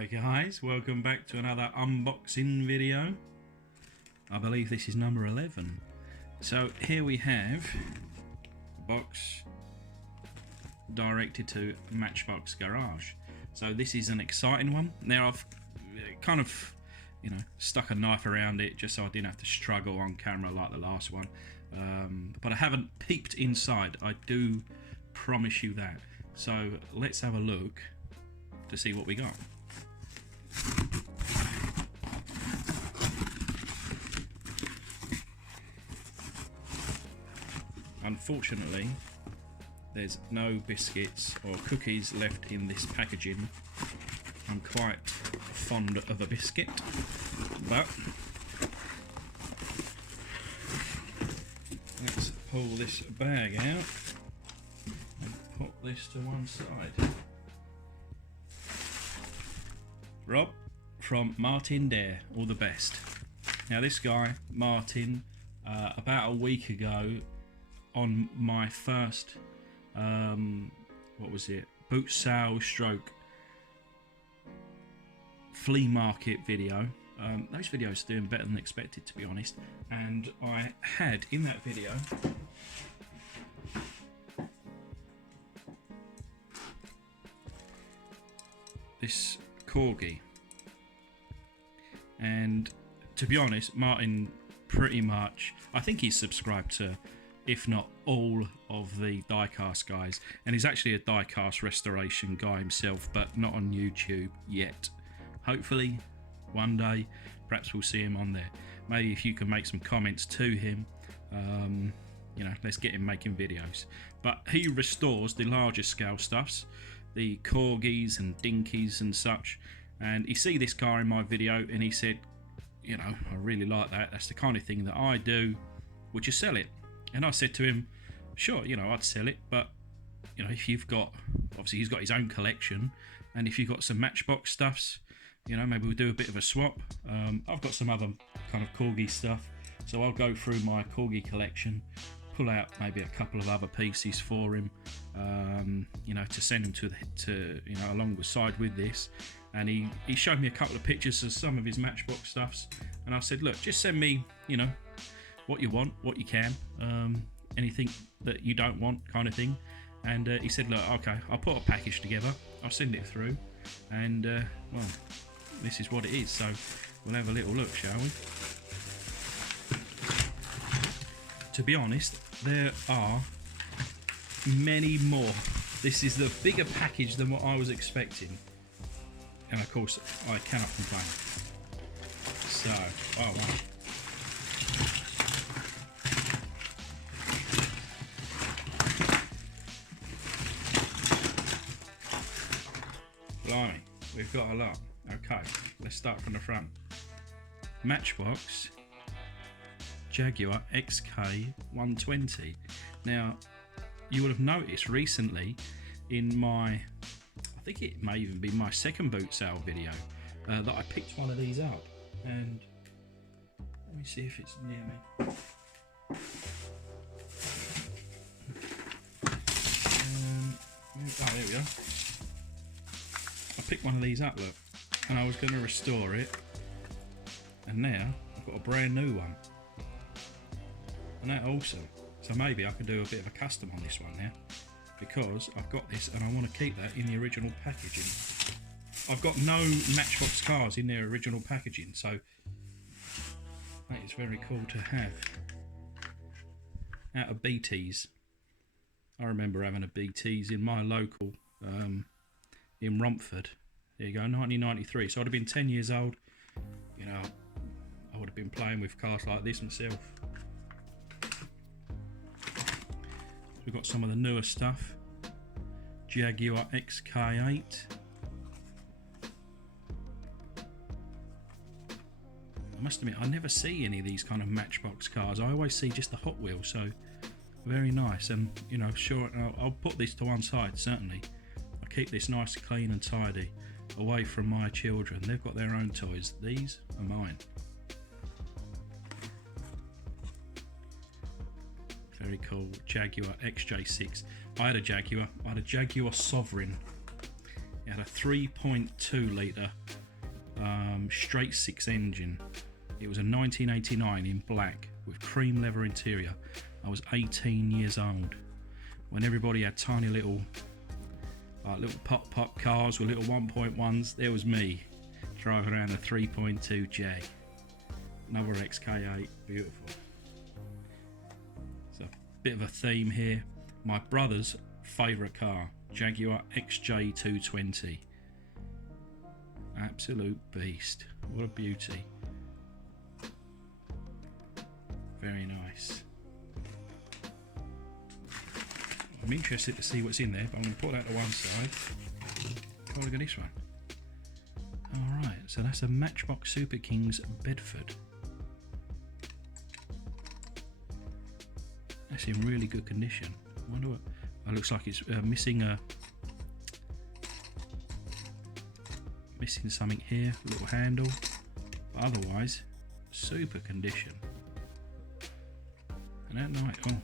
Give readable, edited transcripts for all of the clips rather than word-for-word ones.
Hello guys, welcome back to another unboxing video. I believe this is number 11. So here we have a box directed to Matchbox Garage. So this is an exciting one. Now I've kind of, stuck a knife around it just so I didn't have to struggle on camera like the last one. But I haven't peeped inside, I do promise you that. So let's have a look to see what we got. Unfortunately, there's no biscuits or cookies left in this packaging. I'm quite fond of a biscuit, but let's pull this bag out and put this to one side. Rob from Martin Dare, all the best. Now this guy, Martin, about a week ago on my first, boot sale stroke flea market video. Those videos are doing better than expected, to be honest. And I had in that video this Corgi, and to be honest, Martin pretty much, I think he's subscribed to, if not all, of the diecast guys, and he's actually a diecast restoration guy himself, but not on YouTube yet. Hopefully one day perhaps we'll see him on there. Maybe if you can make some comments to him, let's get him making videos. But he restores the larger scale stuffs, the Corgis and Dinkies and such. And he see this car in my video and he said, I really like that. That's the kind of thing that I do. Would you sell it? And I said to him, sure, I'd sell it. But, if you've got, obviously he's got his own collection. And if you've got some Matchbox stuffs, maybe we'll do a bit of a swap. I've got some other kind of Corgi stuff. So I'll go through my Corgi collection, pull out maybe a couple of other pieces for him, to send him to alongside with this. And he showed me a couple of pictures of some of his Matchbox stuffs, and I said, look, just send me, what you want, what you can, anything that you don't want, kind of thing. And he said, look, okay, I'll put a package together, I'll send it through, and well, this is what it is. So we'll have a little look, shall we? To be honest, there are many more. This is the bigger package than what I was expecting. And of course, I cannot complain. So, oh wow. Blimey, we've got a lot. Okay, let's start from the front. Matchbox Jaguar XJ6. Now, you would have noticed recently in my, I think it may even be my second boot sale video, that I picked one of these up, and let me see if it's near me. Oh, there we go. I picked one of these up, look, and I was going to restore it, and now I've got a brand new one. And that also, so maybe I could do a bit of a custom on this one now, because I've got this and I want to keep that in the original packaging. I've got no Matchbox cars in their original packaging, so that is very cool to have. Out of BTs, I remember having a BTs in my local in Romford. There you go, 1993. So I'd have been 10 years old. I would have been playing with cars like this myself. We've got some of the newer stuff. Jaguar XJ6. I must admit, I never see any of these kind of Matchbox cars. I always see just the Hot Wheels, so very nice. And sure, I'll put this to one side, certainly. I'll keep this nice, clean and tidy, away from my children. They've got their own toys. These are mine. Very cool. Jaguar Xj6. I had a Jaguar. I had a Jaguar Sovereign. It had a 3.2 litre straight six engine. It was a 1989 in black with cream leather interior. I was 18 years old when everybody had tiny little pop cars with little 1.1s. There was me driving around a 3.2 Jag. Another XK8, beautiful. So, bit of a theme here. My brother's favourite car, Jaguar Xj6. Absolute beast. What a beauty. Very nice. I'm interested to see what's in there, but I'm going to put that to one side. Oh, look at this one. Alright, so that's a Matchbox Super Kings Bedford. That's in really good condition. I wonder what... It looks like it's missing something here, a little handle, but otherwise super condition. And at night, oh,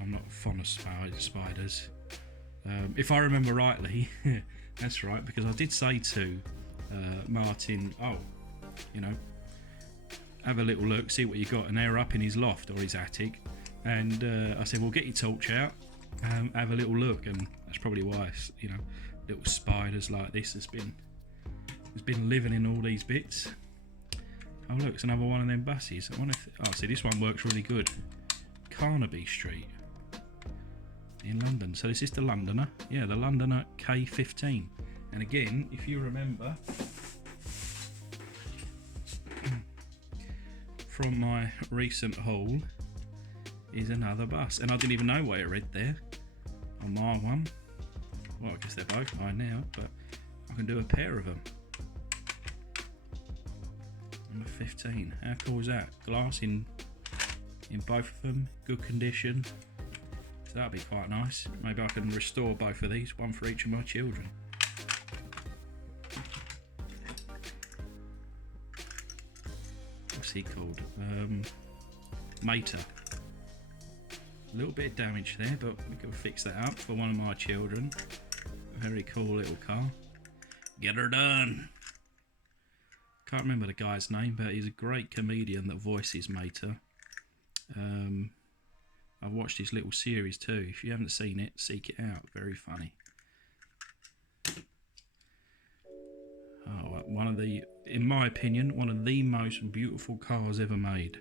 I'm not fond of spiders. If I remember rightly, that's right, because I did say to Martin, oh, you know, have a little look, see what you got, and they're up in his loft or his attic, and I said, well, get your torch out, have a little look, and that's probably why, you know, little spiders like this has been living in all these bits. Oh look, it's another one of them buses. I wonder if, oh, see, this one works really good. Carnaby Street in London. So this is the Londoner. Yeah, the Londoner K15. And again, if you remember from my recent haul, is another bus. And I didn't even know what it read there on my one. Well, I guess they're both mine now, but I can do a pair of them. Number 15. How cool is that? Glass in both of them, good condition. So that'll be quite nice. Maybe I can restore both of these, one for each of my children. What's he called? Mater. A little bit of damage there, but we can fix that up for one of my children. Very cool little car. Get her done. Can't remember the guy's name, but he's a great comedian that voices Mater. I've watched his little series too. If you haven't seen it, seek it out. Very funny. Oh, one of the, in my opinion, one of the most beautiful cars ever made,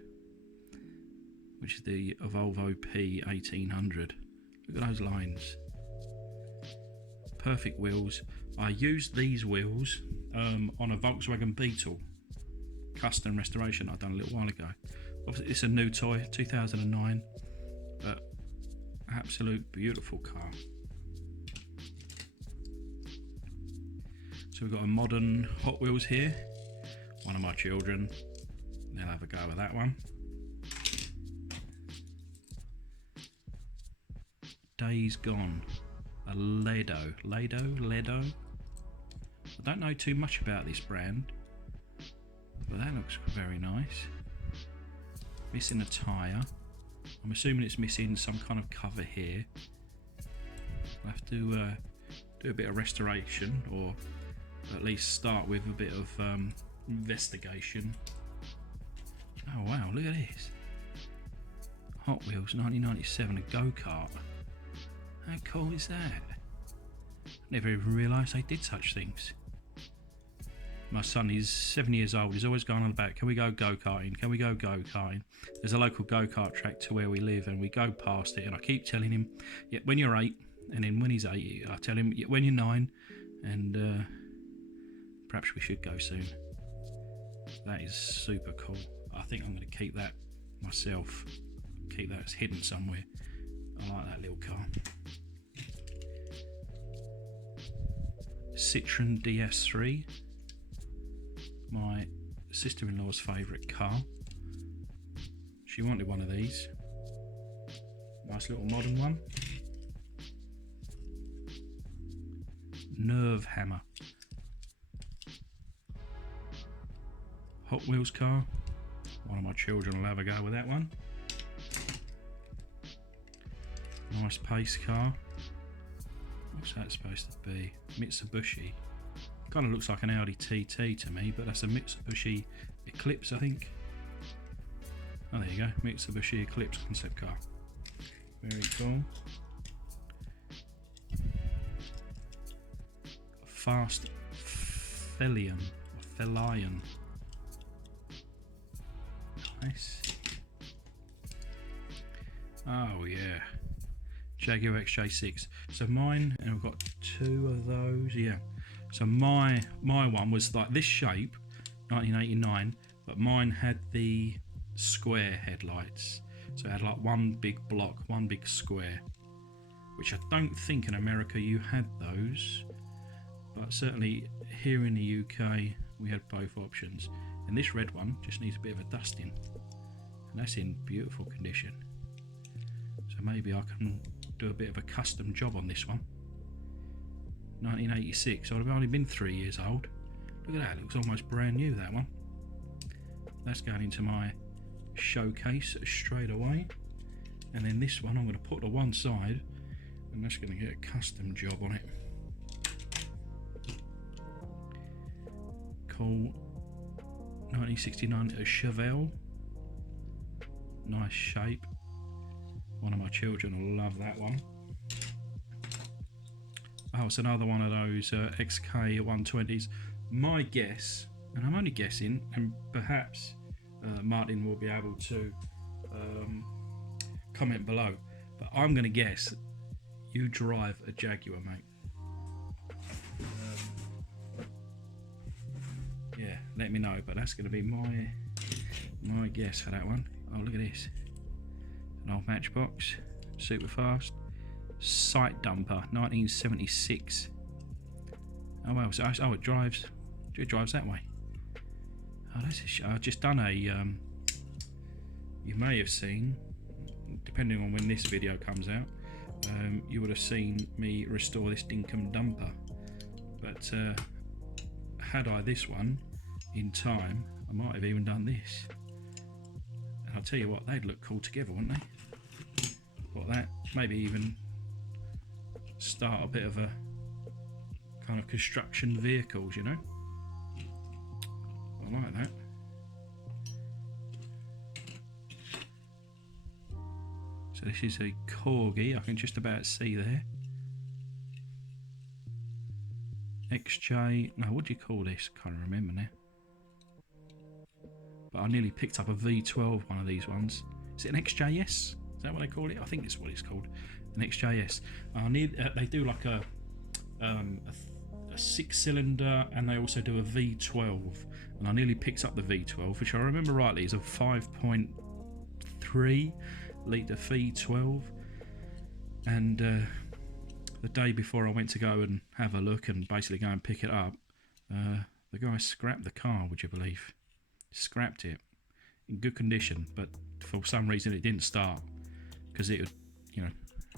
which is the Volvo P1800. Look at those lines. Perfect wheels. I used these wheels on a Volkswagen Beetle custom restoration I've done a little while ago. Obviously it's a new toy, 2009, but absolute beautiful car. So we've got a modern Hot Wheels here. One of my children, they'll have a go with that one. Days Gone, a Ledo. I don't know too much about this brand, but that looks very nice. Missing a tyre. I'm assuming it's missing some kind of cover here. I'll have to do a bit of restoration, or at least start with a bit of investigation. Oh wow, look at this. Hot Wheels 1997, a go-kart. How cool is that? Never even realised they did such things. My son is 7 years old. He's always going on about, can we go go-karting? Can we go go-karting? There's a local go-kart track to where we live, and we go past it, and I keep telling him, yeah, when you're 8, and then when he's 8, I tell him, yeah, when you're 9, and perhaps we should go soon. That is super cool. I think I'm going to keep that myself. Keep that hidden somewhere. I like that little car. Citroen Ds3, my sister-in-law's favourite car. She wanted one of these. Nice little modern one. Nerve Hammer. Hot Wheels car. One of my children will have a go with that one. Nice pace car. What's that supposed to be? Mitsubishi. Kind of looks like an Audi TT to me, but that's a Mitsubishi Eclipse, I think. Oh, there you go. Mitsubishi Eclipse concept car. Very cool. Fast Felion. Felion. Nice. Oh yeah. Jaguar Xj6. So mine, and we've got two of those. Yeah. So my one was like this shape, 1989, but mine had the square headlights. So it had like one big block, one big square, which I don't think in America you had those, but certainly here in the UK we had both options. And this red one just needs a bit of a dusting, and that's in beautiful condition. So maybe I can do a bit of a custom job on this one. 1986, so I've only been 3 years old. Look at that, it looks almost brand new, that one. That's going into my showcase straight away. And then this one I'm going to put to one side, and that's going to get a custom job on it. Cool. 1969 Chevelle. Nice shape. One of my children will love that one. Oh, it's another one of those XK 120s. My guess, and I'm only guessing, and perhaps Martin will be able to comment below, but I'm going to guess you drive a Jaguar, mate. Yeah, let me know, but that's going to be my guess for that one. Oh, look at this. An old Matchbox, super fast. Sight dumper, 1976. Oh well, so it drives that way. Oh, that's I've just done a you may have seen, depending on when this video comes out, you would have seen me restore this dinkum dumper, but had I this one in time, I might have even done this. And I'll tell you what, they'd look cool together, wouldn't they? What that, maybe even start a bit of a kind of construction vehicles, you know. I like that. So this is a Corgi, I can just about see there. XJ, no, what do you call this? Can't remember now. But I nearly picked up a V12, one of these ones. Is it an XJS? Is that what they call it? I think it's what it's called. An XJS. They do like a 6-cylinder, and they also do a V12. And I nearly picked up the V12, which I remember rightly is a 5.3 litre V12. And the day before I went to go and have a look and basically go and pick it up, the guy scrapped the car, would you believe? Scrapped it in good condition, but for some reason it didn't start because it had,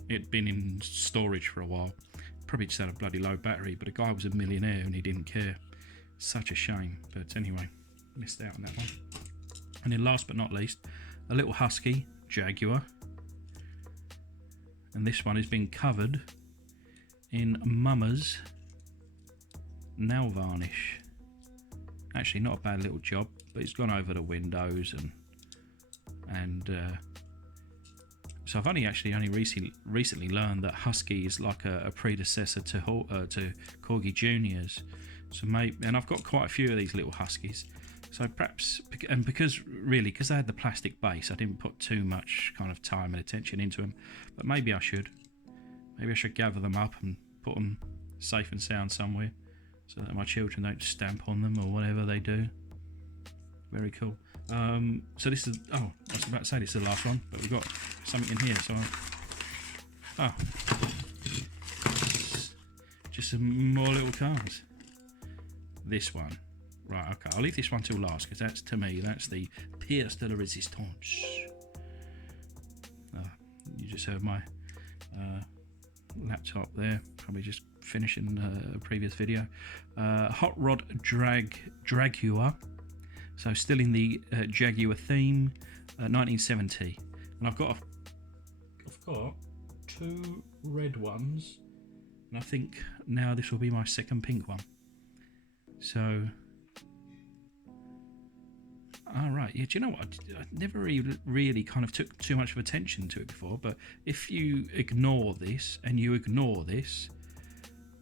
it'd been in storage for a while. Probably just had a bloody low battery, but the guy was a millionaire and he didn't care. Such a shame, but anyway, missed out on that one. And then last but not least, a little Husky Jaguar, and this one has been covered in Mama's nail varnish. Actually, not a bad little job, but it's gone over the windows and so I've only recently learned that Husky is like a predecessor to Corgi Juniors. So and I've got quite a few of these little Huskies. So perhaps, and because they had the plastic base, I didn't put too much kind of time and attention into them. But maybe I should. Maybe I should gather them up and put them safe and sound somewhere, so that my children don't stamp on them or whatever they do. Very cool. So this is, I was about to say this is the last one, but we've got something in here. So, just some more little cars. This one, right? Okay, I'll leave this one till last because that's, to me, that's the pièce de la résistance. You just heard my laptop there, probably just finishing a previous video. Hot Rod Jaguar. So still in the Jaguar theme, 1970, and I've got two red ones, and And I think now this will be my second pink one. So, alright, yeah, do you know what? I never really kind of took too much of attention to it before, but if you ignore this and you ignore this,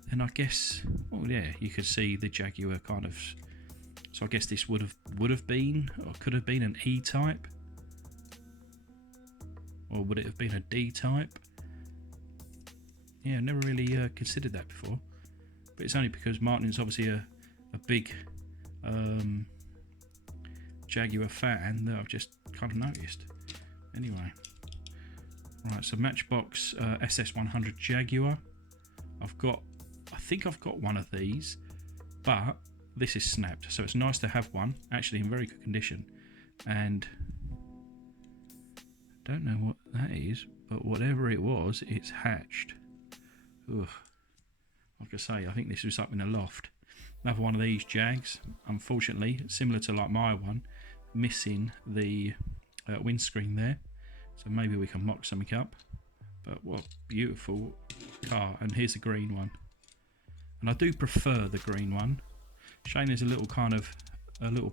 then I guess, well, yeah, you could see the Jaguar kind of. So I guess this would have been, or could have been, an E-type, or would it have been a D-type? Yeah, never really considered that before, but it's only because Martin is obviously a big Jaguar fan that I've just kind of noticed. Anyway, right, so Matchbox Ss100 Jaguar. I think I've got one of these, but this is snapped, so it's nice to have one, actually in very good condition. And I don't know what that is, but whatever it was, it's hatched. Ugh. Like I say, I think this was up in a loft. Another one of these Jags, unfortunately, similar to like my one, missing the windscreen there. So maybe we can mock something up. But what beautiful car. And here's the green one. And I do prefer the green one. Shame there's a little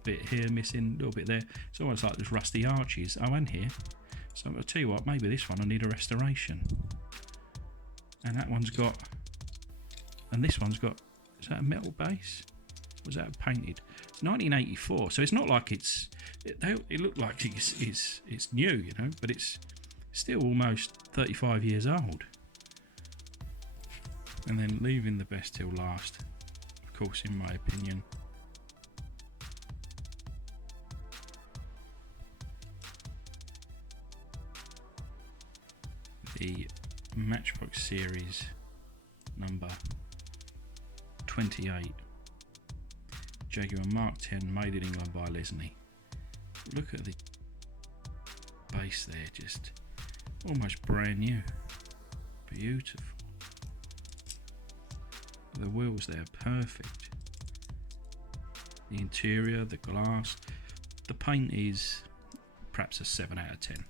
bit here missing, a little bit there. It's almost like there's rusty arches. Oh, and here. So I'll tell you what, maybe this one will need a restoration. And that one's got, and this one's got, is that a metal base? Was that painted? It's 1984, so it's not like it looked like it's new, you know, but it's still almost 35 years old. And then leaving the best till last, of course, in my opinion. The Matchbox series number 28 Jaguar Mark 10, made in England by Lesney. Look at the base there, just almost brand new. Beautiful. The wheels there, perfect. The interior, the glass, the paint is perhaps a 7 out of 10.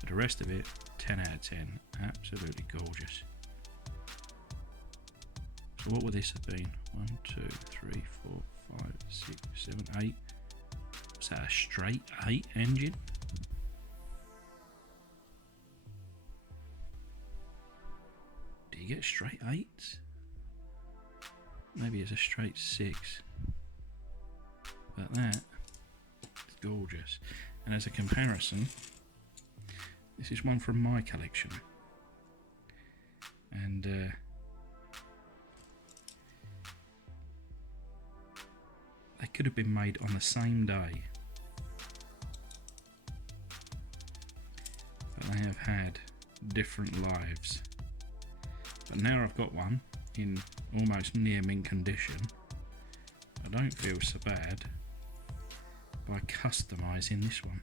But the rest of it, 10 out of 10. Absolutely gorgeous. So what would this have been? 1, 2, 3, 4, 5, 6, 7, 8. Was that a straight 8 engine? Do you get straight 8s? Maybe it's a straight 6. But that is gorgeous. And as a comparison, this is one from my collection. And they could have been made on the same day, but they have had different lives. But now I've got one in almost near mint condition. I don't feel so bad by customising this one.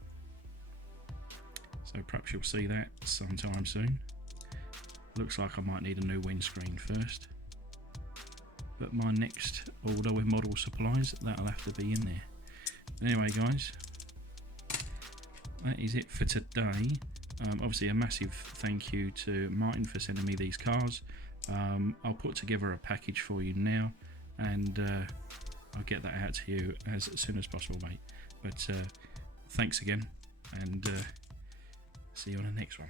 So perhaps you'll see that sometime soon. Looks like I might need a new windscreen first. But my next order with model supplies, that'll have to be in there. Anyway guys, that is it for today. Obviously a massive thank you to Martin for sending me these cars. I'll put together a package for you now, and I'll get that out to you as soon as possible, mate. But thanks again, and see you on the next one.